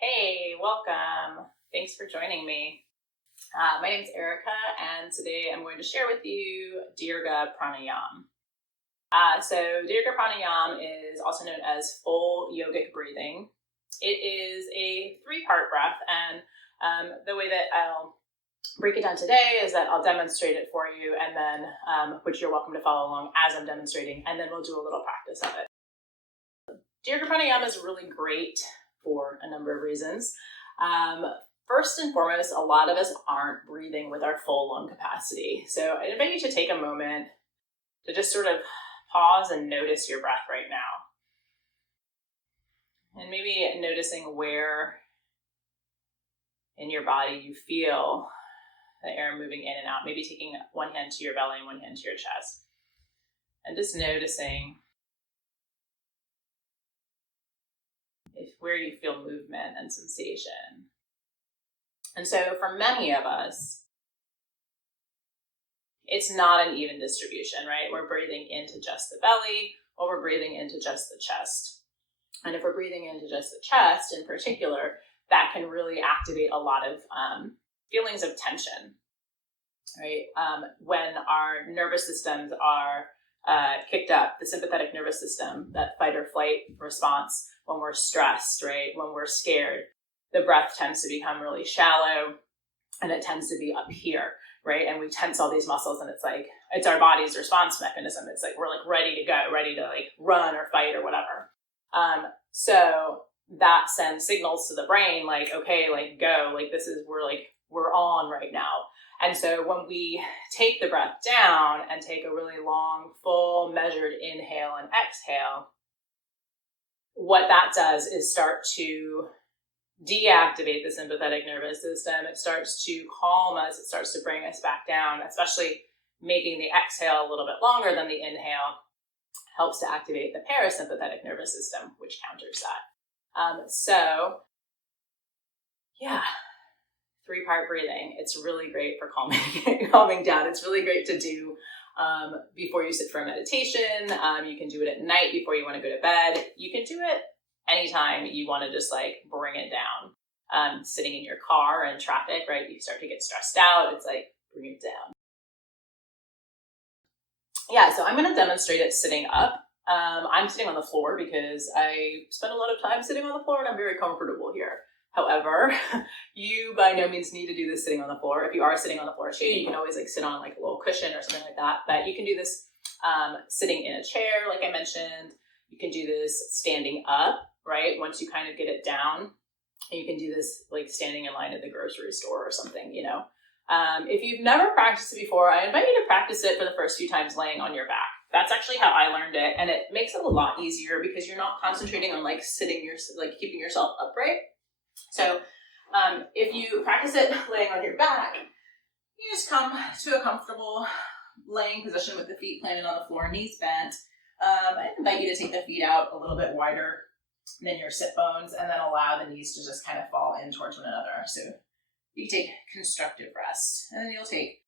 Hey, welcome. Thanks for joining me. My name is Erica, and today I'm going to share with you Dirga Pranayama. So Dirga Pranayama is also known as full yogic breathing. It is a three-part breath, and the way that I'll break it down today is that I'll demonstrate it for you, and then which you're welcome to follow along as I'm demonstrating, and then we'll do a little practice of it. Dirga Pranayama is really great for a number of reasons. First and foremost, a lot of us aren't breathing with our full lung capacity. So I invite you to take a moment to just sort of pause and notice your breath right now. And maybe noticing where in your body you feel the air moving in and out. Maybe taking one hand to your belly and one hand to your chest. And just noticing where you feel movement and sensation. And so for many of us, it's not an even distribution, right? We're breathing into just the belly, or we're breathing into just the chest. And if we're breathing into just the chest in particular, that can really activate a lot of feelings of tension, right? When our nervous systems are kicked up, the sympathetic nervous system, that fight or flight response, when we're stressed, right? When we're scared, the breath tends to become really shallow and it tends to be up here, right? And we tense all these muscles and it's our body's response mechanism. It's like, we're like ready to go, ready to like run or fight or whatever. So that sends signals to the brain, like, okay, like go, like we're on right now. And so when we take the breath down and take a really long, full, measured inhale and exhale, what that does is start to deactivate the sympathetic nervous system. It starts to calm us. It starts to bring us back down, especially making the exhale a little bit longer than the inhale helps to activate the parasympathetic nervous system, which counters that. So yeah, three-part breathing. It's really great for calming down. It's really great to do before you sit for a meditation. You can do it at night before you want to go to bed. You can do it anytime you want to just like bring it down. Sitting in your car in traffic, right? You start to get stressed out. It's like, bring it down. Yeah, so I'm going to demonstrate it sitting up. I'm sitting on the floor because I spend a lot of time sitting on the floor and I'm very comfortable here. However, you by no means need to do this sitting on the floor. If you are sitting on the floor too, you can always like sit on like a little cushion or something like that. But you can do this sitting in a chair, like I mentioned. You can do this standing up, right? Once you kind of get it down. And you can do this like standing in line at the grocery store or something, you know. If you've never practiced it before, I invite you to practice it for the first few times laying on your back. That's actually how I learned it. And it makes it a lot easier because you're not concentrating on like keeping yourself upright. So if you practice it laying on your back, you just come to a comfortable laying position with the feet planted on the floor, knees bent. I invite you to take the feet out a little bit wider than your sit bones and then allow the knees to just kind of fall in towards one another. So you take constructive rest, and then you'll take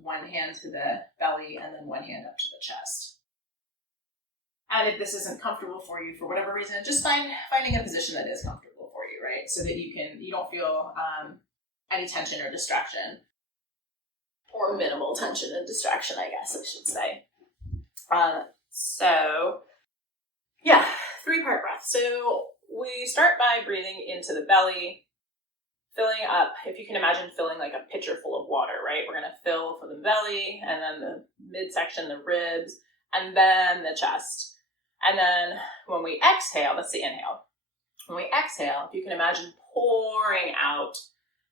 one hand to the belly and then one hand up to the chest. And if this isn't comfortable for you for whatever reason, just finding a position that is comfortable for you, right? So that you don't feel any tension or distraction, or minimal tension and distraction, I guess I should say. So yeah, three-part breath. So we start by breathing into the belly, filling up, if you can imagine filling like a pitcher full of water, right? We're going to fill from the belly and then the midsection, the ribs, and then the chest. And then when we exhale, that's the inhale. When we exhale, if you can imagine pouring out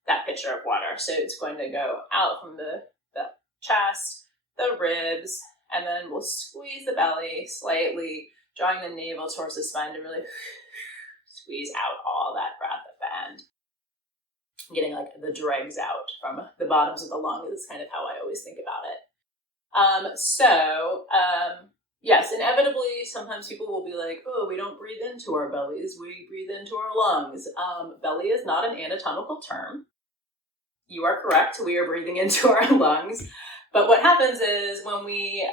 that pitcher of water. So it's going to go out from the chest, the ribs, and then we'll squeeze the belly slightly, drawing the navel towards the spine to really squeeze out all that breath at the end. Getting like the dregs out from the bottoms of the lungs is kind of how I always think about it. Yes, inevitably, sometimes people will be like, oh, we don't breathe into our bellies, we breathe into our lungs. Belly is not an anatomical term. You are correct, we are breathing into our lungs. But what happens is when we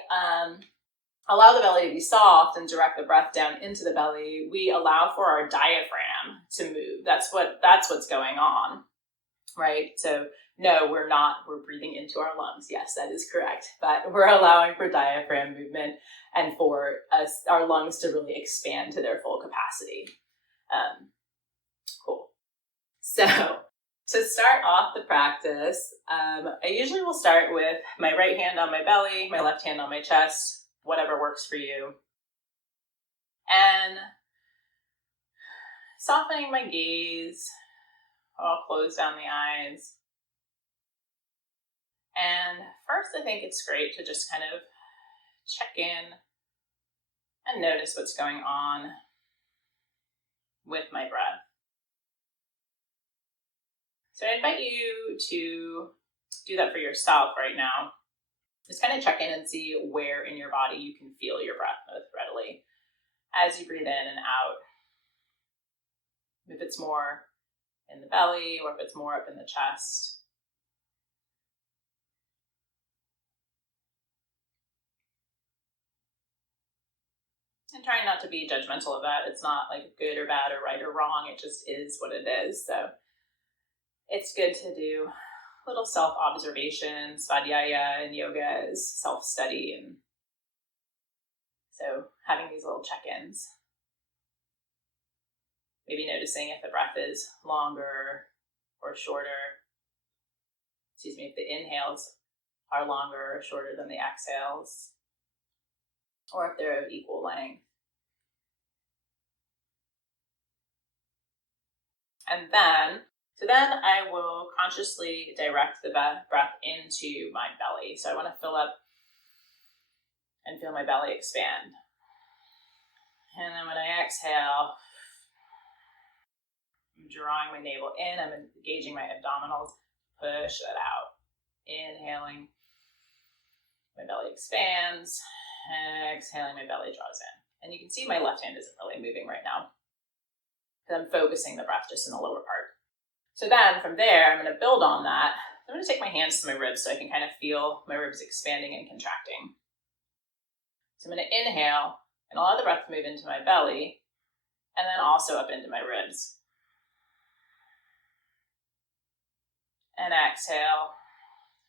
allow the belly to be soft and direct the breath down into the belly, we allow for our diaphragm to move. That's what's going on, right? So no, we're not, we're breathing into our lungs. Yes, that is correct. But we're allowing for diaphragm movement and for our lungs to really expand to their full capacity. Cool. So to start off the practice, I usually will start with my right hand on my belly, my left hand on my chest, whatever works for you. And softening my gaze, I'll close down the eyes. And first, I think it's great to just kind of check in and notice what's going on with my breath. So I invite you to do that for yourself right now. Just kind of check in and see where in your body you can feel your breath most readily as you breathe in and out. If it's more in the belly or if it's more up in the chest. And trying not to be judgmental of that. It's not like good or bad or right or wrong. It just is what it is. So it's good to do little self-observation. Svadhyaya and yoga is self-study. And so having these little check-ins. Maybe noticing if the breath is longer or shorter. Excuse me, if the inhales are longer or shorter than the exhales. Or if they're of equal length. And then I will consciously direct the breath into my belly. So I want to fill up and feel my belly expand. And then when I exhale, I'm drawing my navel in, I'm engaging my abdominals, push that out. Inhaling, my belly expands. Exhaling, my belly draws in. And you can see my left hand isn't really moving right now because I'm focusing the breath just in the lower part. So then from there, I'm going to build on that. I'm going to take my hands to my ribs so I can kind of feel my ribs expanding and contracting. So I'm going to inhale and allow the breath to move into my belly and then also up into my ribs. And exhale.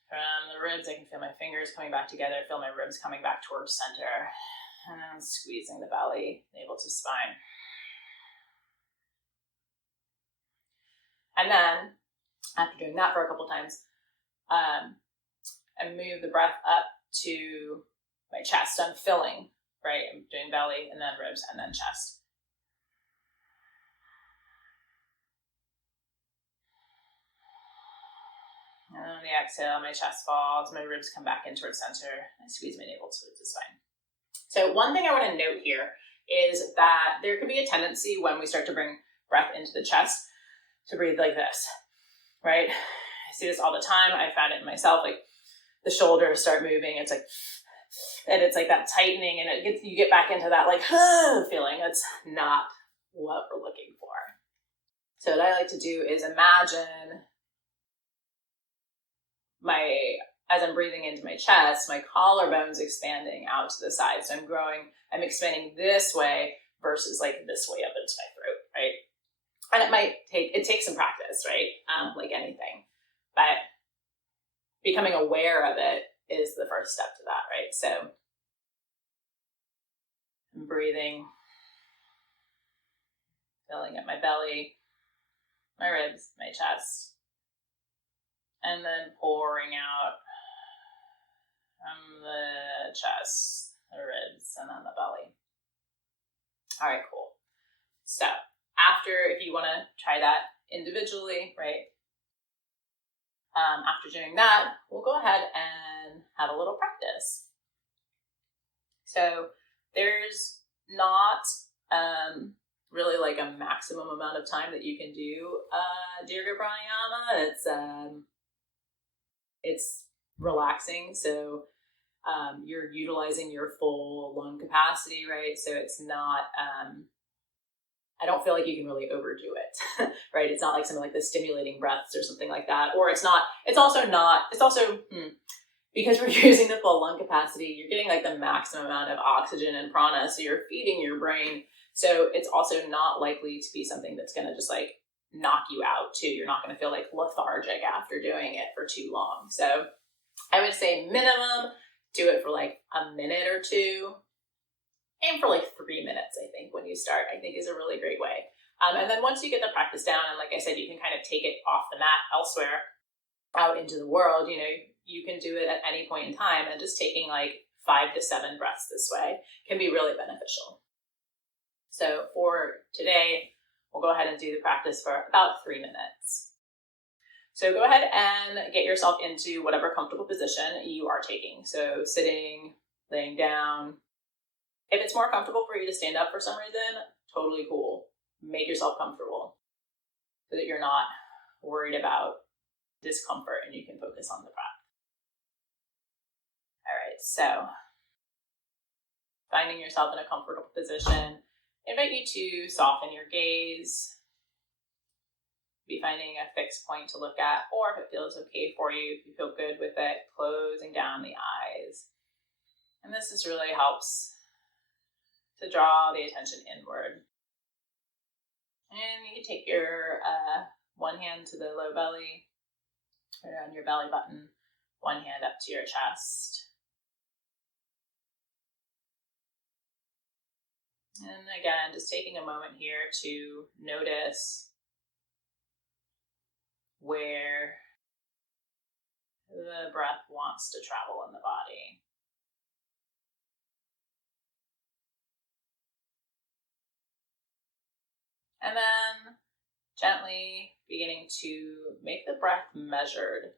From the ribs, I can feel my fingers coming back together, feel my ribs coming back towards center, and then squeezing the belly, navel to spine. And then, after doing that for a couple times, I move the breath up to my chest. I'm filling, right? I'm doing belly, and then ribs, and then chest. And on the exhale, my chest falls, my ribs come back in towards center, I squeeze my navel towards the spine. So one thing I want to note here is that there can be a tendency when we start to bring breath into the chest to breathe like this, right? I see this all the time. I found it in myself, like the shoulders start moving. It's like, and it's like that tightening and you get back into that like feeling. That's not what we're looking for. So what I like to do is imagine as I'm breathing into my chest, my collarbone's expanding out to the side. So I'm expanding this way versus like this way up into my throat, right? And it takes some practice, right? Like anything, but becoming aware of it is the first step to that, right? So I'm breathing, filling up my belly, my ribs, my chest, and then pouring out from the chest, the ribs, and then the belly. All right, cool. So if you want to try that individually, right? After doing that, we'll go ahead and have a little practice. So there's not really like a maximum amount of time that you can do Dirga Pranayama. It's relaxing, so you're utilizing your full lung capacity, right? So it's not, I don't feel like you can really overdo it, right? It's not like something like the stimulating breaths or something like that, or it's also because we're using the full lung capacity, you're getting like the maximum amount of oxygen and prana, so you're feeding your brain. So it's also not likely to be something that's going to just like knock you out too. You're not going to feel like lethargic after doing it for too long. So I would say minimum, do it for like a minute or two. Aim for like 3 minutes, I think, when you start, I think is a really great way. And then once you get the practice down, and like I said, you can kind of take it off the mat elsewhere out into the world, you know, you can do it at any point in time, and just taking like 5 to 7 breaths this way can be really beneficial. So for today, we'll go ahead and do the practice for about 3 minutes. So go ahead and get yourself into whatever comfortable position you are taking. So sitting, laying down. If it's more comfortable for you to stand up for some reason, totally cool. Make yourself comfortable so that you're not worried about discomfort and you can focus on the breath. All right, so finding yourself in a comfortable position, I invite you to soften your gaze. Be finding a fixed point to look at, or if it feels okay for you, if you feel good with it, closing down the eyes. And this just really helps to draw the attention inward. And you can take your one hand to the low belly, around your belly button, one hand up to your chest. And again, just taking a moment here to notice where the breath wants to travel in the body. And then gently beginning to make the breath measured.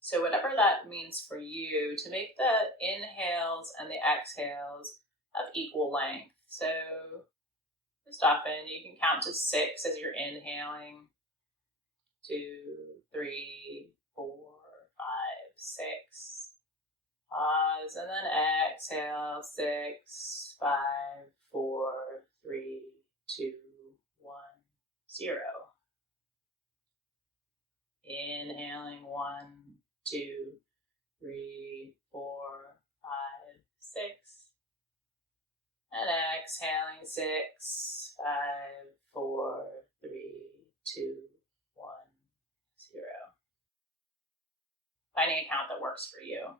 So whatever that means for you, to make the inhales and the exhales of equal length. So just often you can count to 6 as you're inhaling. 2, 3, 4, 5, 6. Pause and then exhale. 6, 5, 4, 3, 2, 1, 0. Inhaling 1, 2, 3, 4, 5, 6. And exhaling 6, 5, 4, 3, 2, 1, 0. Finding a count that works for you.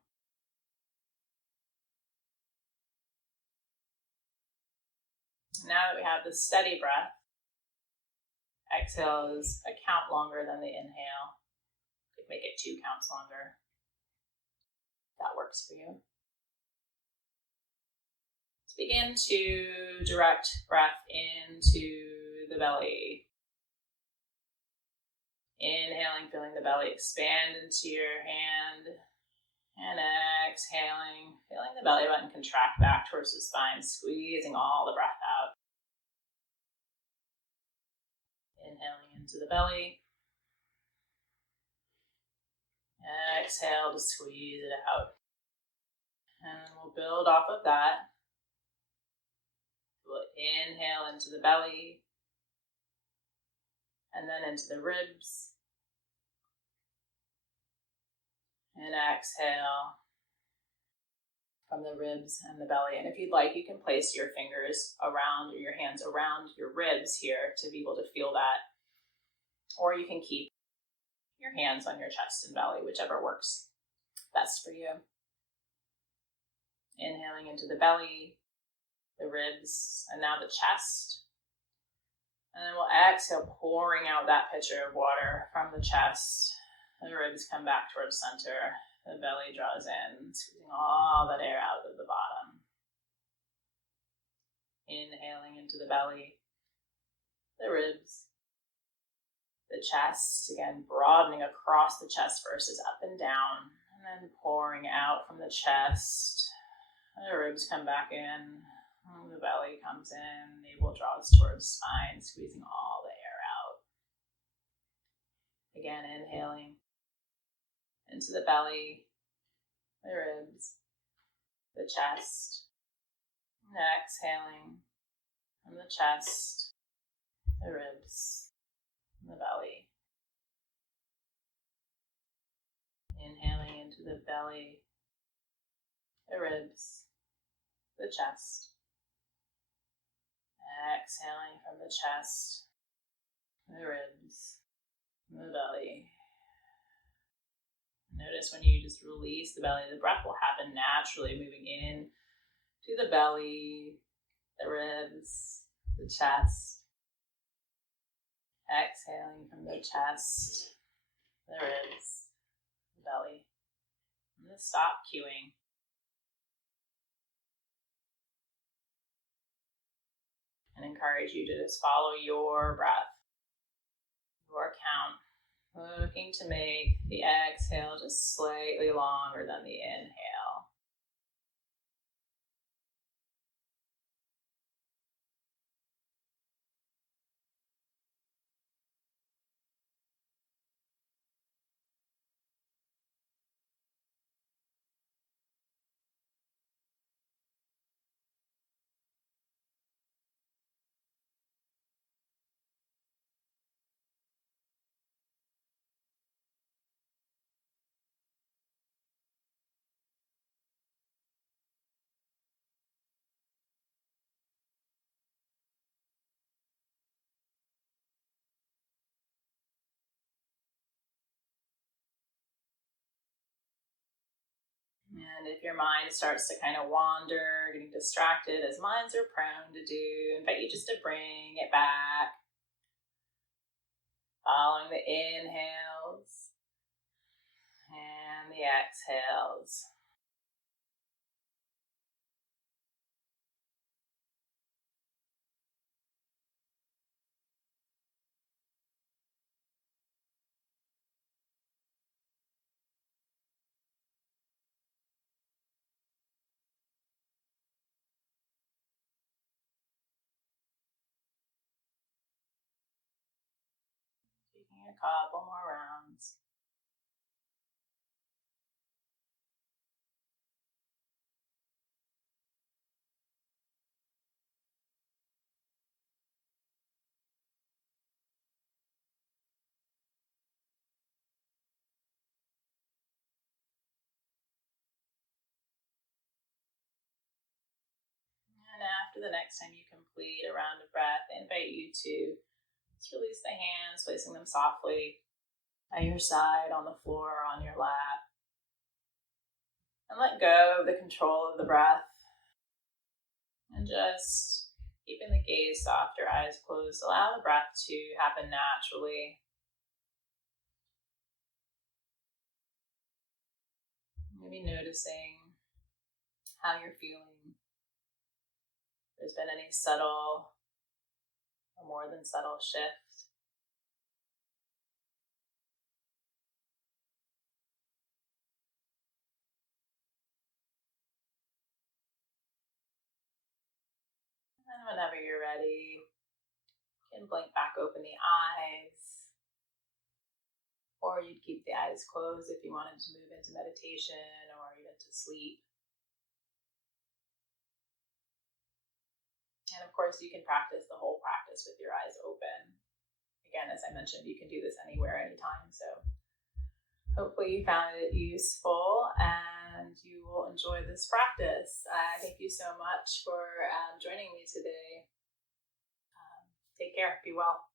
Now that we have the steady breath, exhale is a count longer than the inhale. You could make it 2 counts longer. That works for you. Let's begin to direct breath into the belly. Inhaling, feeling the belly expand into your hand. And exhaling, feeling the belly button contract back towards the spine, squeezing all the breath out. Inhaling into the belly. Exhale to squeeze it out. And we'll build off of that. We'll inhale into the belly. And then into the ribs. And exhale from the ribs and the belly. And if you'd like, you can place your fingers around, or your hands around your ribs here to be able to feel that. Or you can keep your hands on your chest and belly, whichever works best for you. Inhaling into the belly, the ribs, and now the chest. And then we'll exhale, pouring out that pitcher of water from the chest. The ribs come back towards center. The belly draws in, squeezing all that air out of the bottom. Inhaling into the belly, the ribs, the chest. Again, broadening across the chest versus up and down. And then pouring out from the chest. The ribs come back in. The belly comes in. Navel draws towards spine, squeezing all the air out. Again, inhaling into the belly, the ribs, the chest. And exhaling from the chest, the ribs, and the belly. Inhaling into to the belly, the ribs, the chest. Exhaling from the chest, the ribs, the belly. Notice when you just release the belly, the breath will happen naturally, moving in to the belly, the ribs, the chest. Exhaling from the chest, the ribs, the belly. And just stop cueing. And encourage you to just follow your breath, your count. Looking to make the exhale just slightly longer than the inhale. And if your mind starts to kind of wander, getting distracted, as minds are prone to do, I invite you just to bring it back. Following the inhales and the exhales. Taking a couple more rounds. And after the next time you complete a round of breath, I invite you to just release the hands, placing them softly by your side, on the floor, or on your lap. And let go of the control of the breath. And just keeping the gaze soft, your eyes closed. Allow the breath to happen naturally. Maybe noticing how you're feeling. If there's been any subtle or more than subtle shift. And whenever you're ready, you can blink back open the eyes. Or you'd keep the eyes closed if you wanted to move into meditation or even to sleep. And of course, you can practice the whole practice with your eyes open. Again, as I mentioned, you can do this anywhere, anytime. So hopefully you found it useful and you will enjoy this practice. Thank you so much for joining me today. Take care. Be well.